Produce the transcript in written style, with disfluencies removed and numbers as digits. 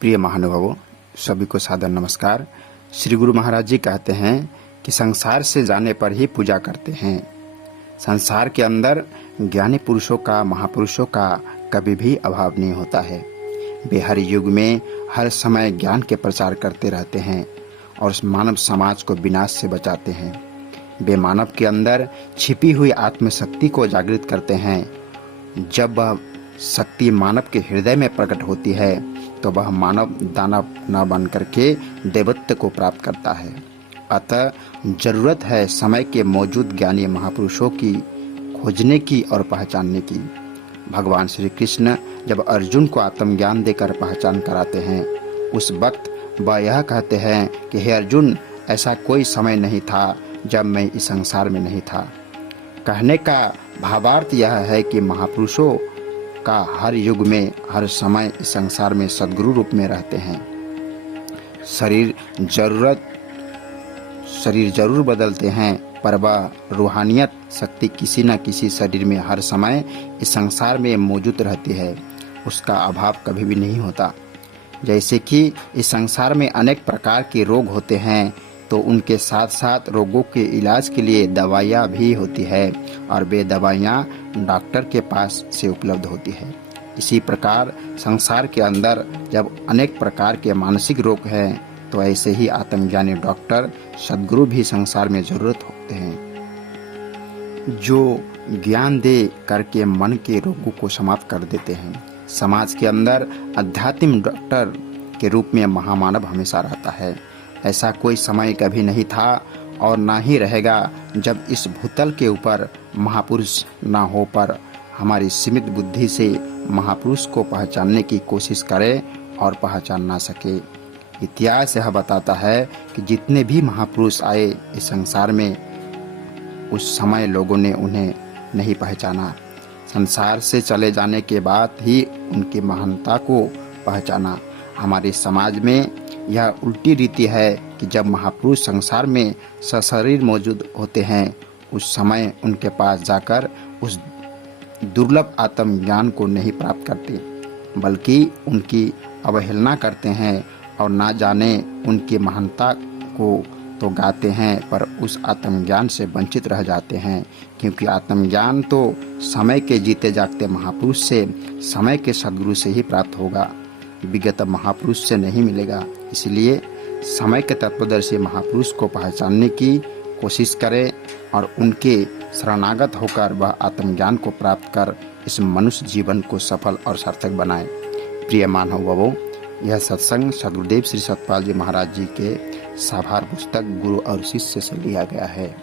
प्रिय महानुभावों, सभी को सादर नमस्कार। श्री गुरु महाराज जी कहते हैं कि संसार से जाने पर ही पूजा करते हैं। संसार के अंदर ज्ञानी पुरुषों का, महापुरुषों का कभी भी अभाव नहीं होता है। वे हर युग में हर समय ज्ञान के प्रचार करते रहते हैं और मानव समाज को विनाश से बचाते हैं। वे मानव के अंदर छिपी हुई आत्मशक्ति को जागृत करते हैं। जब वह शक्ति मानव के हृदय में प्रकट होती है तो वह मानव दानव न बन करके देवत्व को प्राप्त करता है। अतः जरूरत है समय के मौजूद ज्ञानी महापुरुषों की खोजने की और पहचानने की। भगवान श्री कृष्ण जब अर्जुन को आत्मज्ञान देकर पहचान कराते हैं, उस वक्त वह यह कहते हैं कि हे अर्जुन, ऐसा कोई समय नहीं था जब मैं इस संसार में नहीं था। कहने का भावार्थ यह है कि महापुरुषों का हर युग में, हर समय इस संसार में सद्गुरु रूप में रहते हैं। शरीर जरूर बदलते हैं, पर वह रूहानियत शक्ति किसी न किसी शरीर में हर समय इस संसार में मौजूद रहती है। उसका अभाव कभी भी नहीं होता। जैसे कि इस संसार में अनेक प्रकार के रोग होते हैं, तो उनके साथ साथ रोगों के इलाज के लिए दवाइयाँ भी होती है और वे दवाइयाँ डॉक्टर के पास से उपलब्ध होती है। इसी प्रकार संसार के अंदर जब अनेक प्रकार के मानसिक रोग हैं, तो ऐसे ही आत्मज्ञानी डॉक्टर सद्गुरु भी संसार में जरूरत होते हैं, जो ज्ञान दे करके मन के रोगों को समाप्त कर देते हैं। समाज के अंदर आध्यात्मिक डॉक्टर के रूप में महामानव हमेशा रहता है। ऐसा कोई समय कभी नहीं था और ना ही रहेगा जब इस भूतल के ऊपर महापुरुष ना हो, पर हमारी सीमित बुद्धि से महापुरुष को पहचानने की कोशिश करें और पहचान ना सके। इतिहास यह बताता है कि जितने भी महापुरुष आए इस संसार में, उस समय लोगों ने उन्हें नहीं पहचाना। संसार से चले जाने के बाद ही उनकी महानता को पहचाना। हमारे समाज में यह उल्टी रीति है कि जब महापुरुष संसार में सशरीर मौजूद होते हैं, उस समय उनके पास जाकर उस दुर्लभ आत्मज्ञान को नहीं प्राप्त करते, बल्कि उनकी अवहेलना करते हैं और ना जाने उनकी महानता को तो गाते हैं, पर उस आत्मज्ञान से वंचित रह जाते हैं। क्योंकि आत्मज्ञान तो समय के जीते जागते महापुरुष से, समय के सद्गुरु से ही प्राप्त होगा, विगत महापुरुष से नहीं मिलेगा। इसलिए समय के तत्वदर्शी महापुरुष को पहचानने की कोशिश करें और उनके शरणागत होकर वह आत्मज्ञान को प्राप्त कर इस मनुष्य जीवन को सफल और सार्थक बनाएं। प्रिय मानवों, यह सत्संग सद्गुरुदेव श्री सतपाल जी महाराज जी के साभार पुस्तक गुरु और शिष्य से लिया गया है।